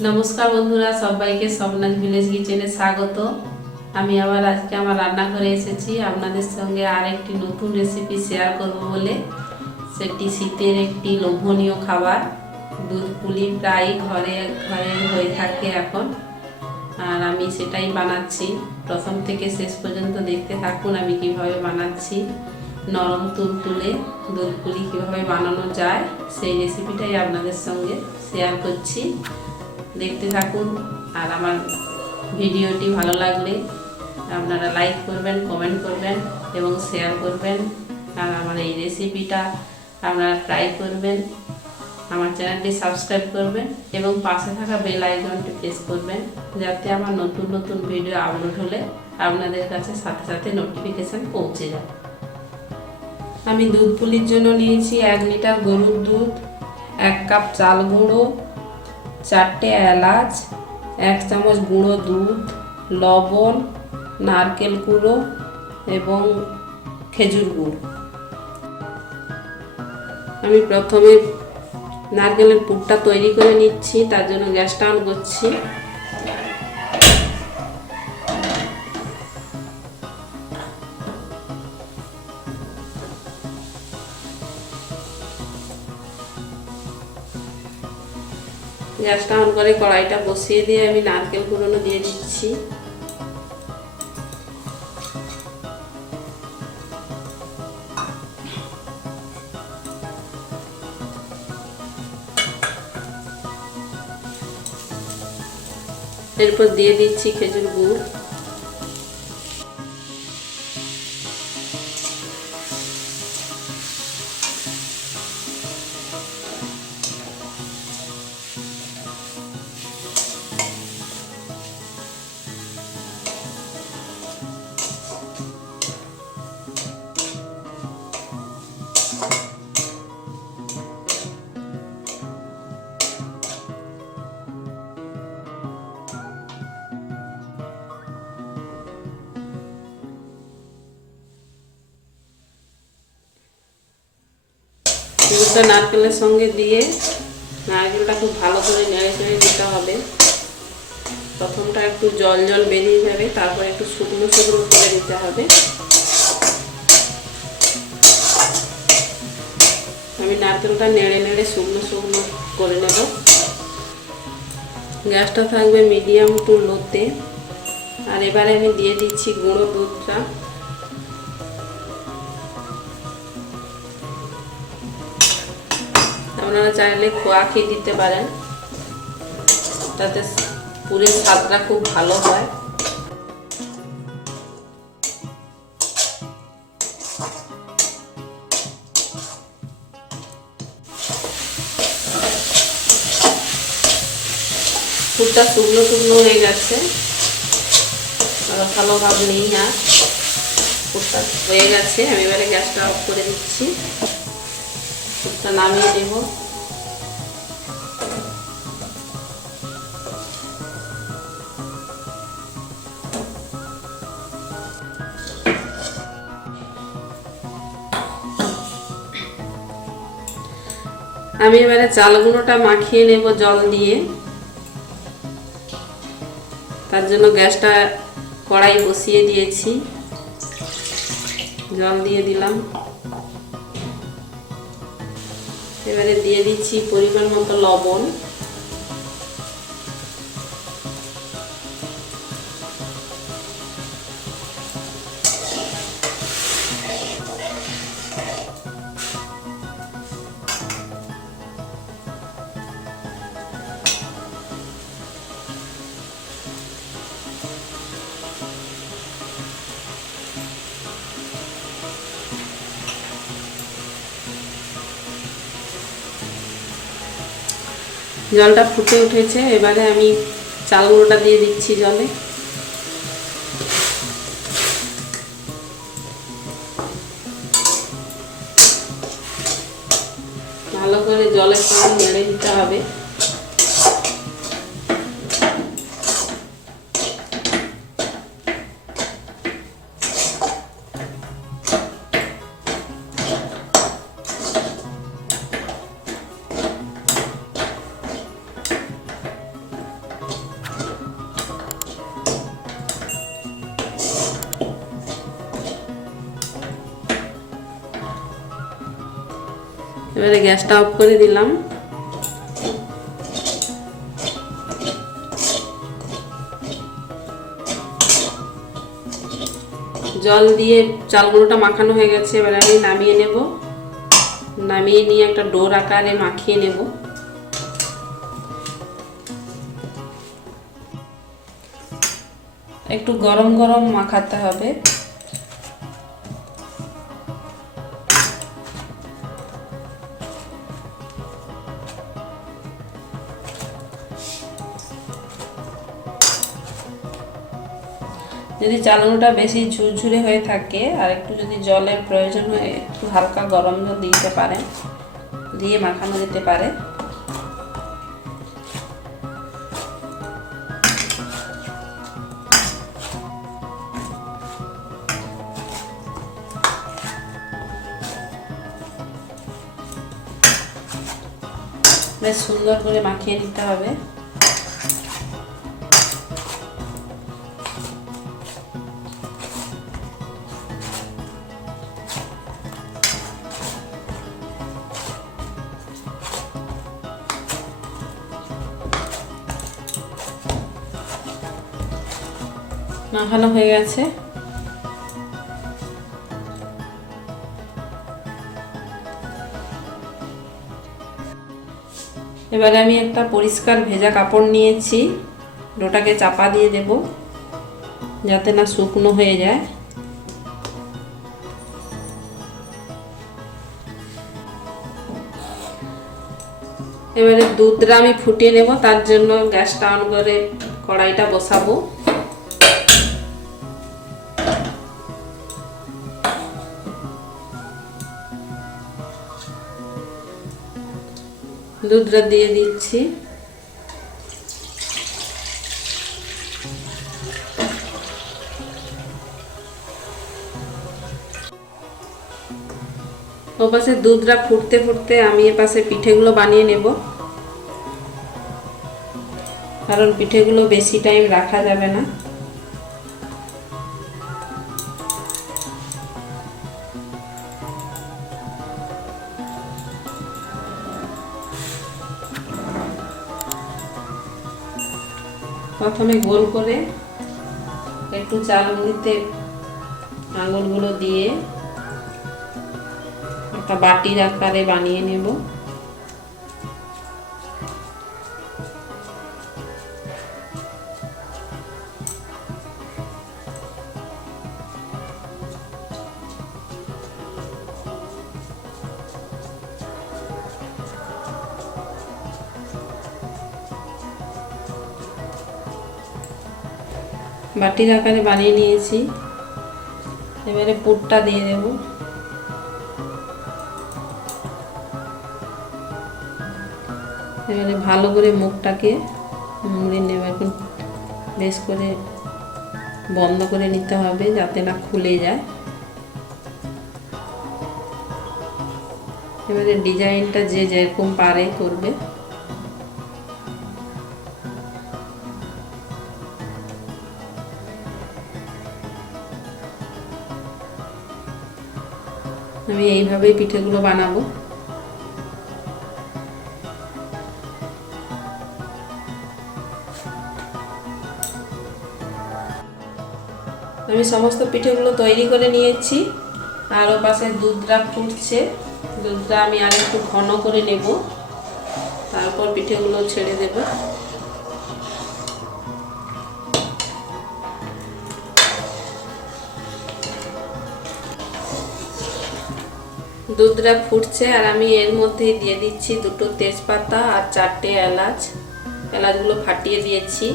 नमस्कार बंधुरा सबाइके स्वप्ना ভিলেজ কিচেনে স্বাগত। আমি আবার আজকে আমার রান্নাঘরে এসেছি আপনাদের সঙ্গে আরেকটি নতুন রেসিপি শেয়ার করব বলে। সেটি শীতের একটি লোভনীয় খাবার। দুধ পুলি প্রায় ঘরে ঘরে হয়ে থাকে এখন, আর আমি সেটাই বানাচ্ছি। প্রথম থেকে শেষ পর্যন্ত দেখতে থাকুন আমি কিভাবে বানাচ্ছি। নরম তুলতুলে দুধ পুলি কিভাবে বানানো যায় সেই রেসিপিটাই আপনাদের সঙ্গে শেয়ার করছি। দেখতে থাকুন, আর আমার ভিডিওটি ভালো লাগলে আপনারা লাইক করবেন, কমেন্ট করবেন এবং শেয়ার করবেন। আর আমার এই রেসিপিটা আপনারা ট্রাই করবেন। আমার চ্যানেলটি সাবস্ক্রাইব করবেন এবং পাশে থাকা বেল আইকনটি প্রেস করবেন, যাতে আমার নতুন নতুন ভিডিও আপলোড হলে আপনাদের কাছে সাথে সাথে নোটিফিকেশান পৌঁছে যায়। আমি দুধ পুলির জন্য নিয়েছি 1 লিটার গরুর দুধ, 1 কাপ চাল গুঁড়ো, 4টে এলাচ, 1 চামচ গুঁড়ো দুধ, লবণ, নারকেল কুড়ো এবং খেজুর গুড়। আমি প্রথমে নারকেলের পুরটা তৈরি করে নিচ্ছি, তার জন্য গ্যাসটা অন করছি। গ্যাসটা অন করে কড়াইটা বসিয়ে দিয়ে আমি নারকেল কুড়োনো দিয়ে দিচ্ছি। এরপর দিয়ে দিচ্ছি খেজুর গুড়। দুধটা নারকেলের সঙ্গে দিয়ে নারকেলটা খুব ভালো করে নেড়ে চেড়ে দিতে হবে। প্রথমটা একটু জল জল বেরিয়ে যাবে, তারপর একটু শুকনো শুকনো করে দিতে হবে। আমি নারকেলটা নেড়ে নেড়ে শুকনো শুকনো করে নেব। গ্যাসটা থাকবে মিডিয়াম টু লোতে। আর এবারে আমি দিয়ে দিচ্ছি গুঁড়ো দুধটা। আপনারা চাইলে খোয়া ক্ষীর দিতে পারেন, তাতে পুরের স্বাদটা খুব ভালো হয়। পুরটা শুকনো শুকনো হয়ে গেছে, রসালো ভাব নেই আর। পুরটা হয়ে গেছে, আমি এবারে গ্যাসটা অফ করে দিচ্ছি। পুরটা নামিয়ে দেব। আমি এবারে চাল গুঁড়োটা মাখিয়ে নেব জল দিয়ে। তার জন্য গ্যাসটা কড়াই বসিয়ে দিয়েছি, জল দিয়ে দিলাম। এবারে দিয়ে দিচ্ছি পরিমাণ মতো লবণ। জলটা ফুটে উঠেছে, এবারে আমি চাল গুঁড়োটা দিয়ে দিচ্ছি জলে। ভালো করে জলের সঙ্গে নেড়ে দিতে হবে। এবারে গ্যাসটা অফ করে দিলাম। জল দিয়ে চালগুলোটা মাখানো হয়ে গেছে, এবার আমি নামিয়ে নেব। নামিয়ে নিয়ে একটা ডোর আকারে মাখিয়ে নেব। একটু গরম গরম মাখাতে হবে। যদি চালগুলোটা বেশি ঝুরঝুরে হয়ে থাকে আর একটু যদি জলের প্রয়োজন হয়, একটু হালকা গরম জল দিতে পারেন, দিয়ে মাখানো যেতে পারে। বেশ সুন্দর করে মাখিয়ে নিতে হবে। মাখানো হয়ে গেছে। এবারে আমি একটা পরিষ্কার ভেজা কাপড় নিয়েছি, ডোটাকে চাপা দিয়ে দেব যাতে না শুকনো হয়ে যায়। এবারে দুধটা আমি ফুটিয়ে নেব, তার জন্য গ্যাসটা অন করে কড়াইটা বসাবো। দুধটা দিয়ে দিচ্ছি। ওপাশে দুধটা ফুটতে ফুটতে আমি এপাশে পিঠেগুলো বানিয়ে নেব, কারণ পিঠেগুলো বেশি টাইম রাখা যাবে না। প্রথমে গোল করে একটু চালনিতে আঙুলগুলো দিয়ে একটা বাটির আকারে বানিয়ে নেব। বাটির আকারে বানিয়ে নিয়েছি। এবারে পুরটা দিয়ে দেব। এবারে ভালো করে মুখটাকে মুড়ে নেব, এখন বেশ করে বন্ধ করে নিতে হবে যাতে না খুলে যায়। এবারে ডিজাইনটা যে যেরকম পারে করবে। আমি এইভাবেই পিঠেগুলো বানাবো। আমি সমস্ত পিঠেগুলো তৈরি করে নিয়েছি, আর ও পাশে দুধটা ফুটছে। দুধটা আমি আর একটু ঘন করে নেব, তারপর পিঠেগুলো ছেড়ে দেব। দুধটা ফুটছে আর আমি এর মধ্যেই দিয়ে দিচ্ছি দুটো তেজপাতা আর 4টে এলাচ। এলাচগুলো ফাটিয়ে দিয়েছি।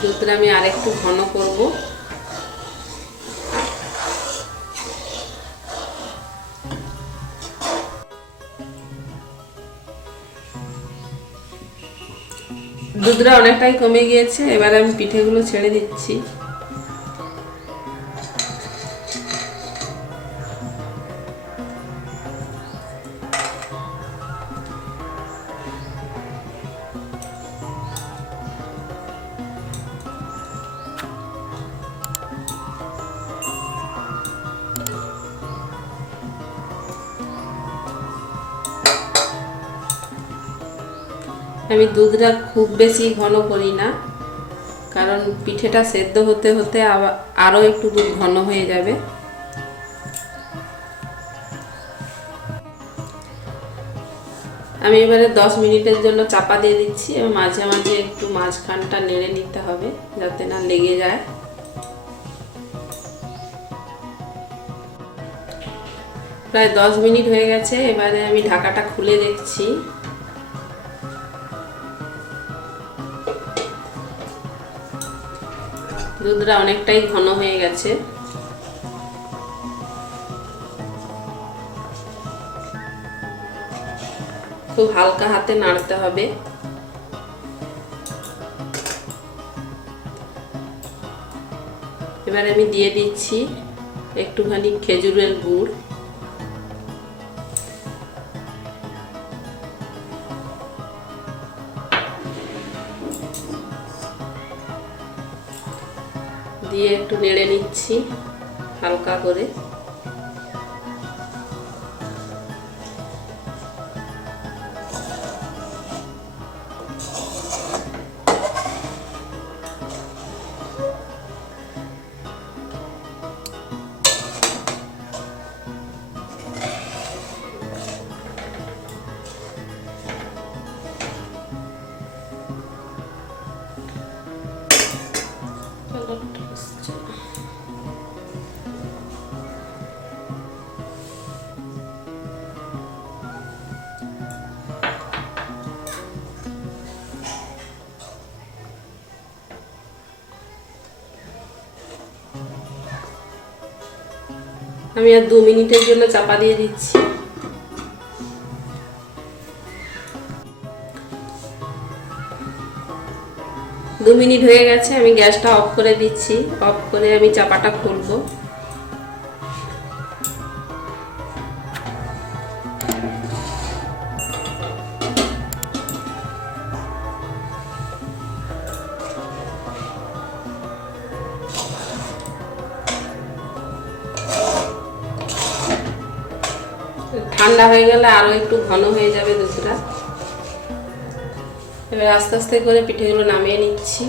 দুধটা আমি আর একটু ঘন করব। দুধটা অনেকটাই কমে গিয়েছে, এবার আমি পিঠেগুলো ছেড়ে দিচ্ছি। আমি দুধটা খুব বেশি ঘন করি না, কারণ পিঠেটা সেদ্ধ হতে হতে আরও একটু দুধ ঘন হয়ে যাবে। আমি এবারে 10 মিনিটের জন্য চাপা দিয়ে দিচ্ছি এবং মাঝে মাঝে একটু মাঝখানটা নেড়ে নিতে হবে যাতে না লেগে যায়। প্রায় 10 মিনিট হয়ে গেছে। এবারে আমি ঢাকাটা খুলে দেখছি। দুধটা অনেকটাই ঘন হয়ে গেছে। খুব হালকা হাতে নাড়তে হবে। এবার আমি দিয়ে দিচ্ছি একটুখানি খেজুরের গুড়। দিয়ে একটু নেড়ে নিচ্ছি হালকা করে। আমি আর 2 মিনিটের জন্য চাপা দিয়ে দিচ্ছি। 2 মিনিট হয়ে গেছে। আমি গ্যাসটা অফ করে দিচ্ছি। অফ করে আমি চাপাটা খুলবো। ঠান্ডা হয়ে গেলে আরো একটু ঘন হয়ে যাবে দুধটা। এবার আস্তে আস্তে করে পিঠেগুলো নামিয়ে নিচ্ছি।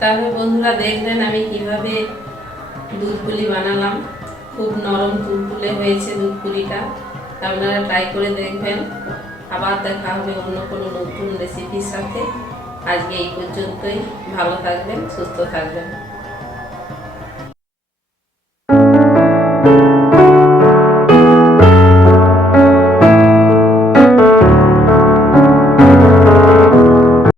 তাহলে বন্ধুরা দেখলেন আমি কিভাবে দুধ পুলি বানালাম। খুব নরম তুলতুলে হয়েছে দুধ পুলিটা। আপনারা ট্রাই করে দেখবেন। আবার দেখা হবে অন্য কোনো নতুন রেসিপির সাথে। আজকে এই পর্যন্তই। ভালো থাকবেন, সুস্থ থাকবেন।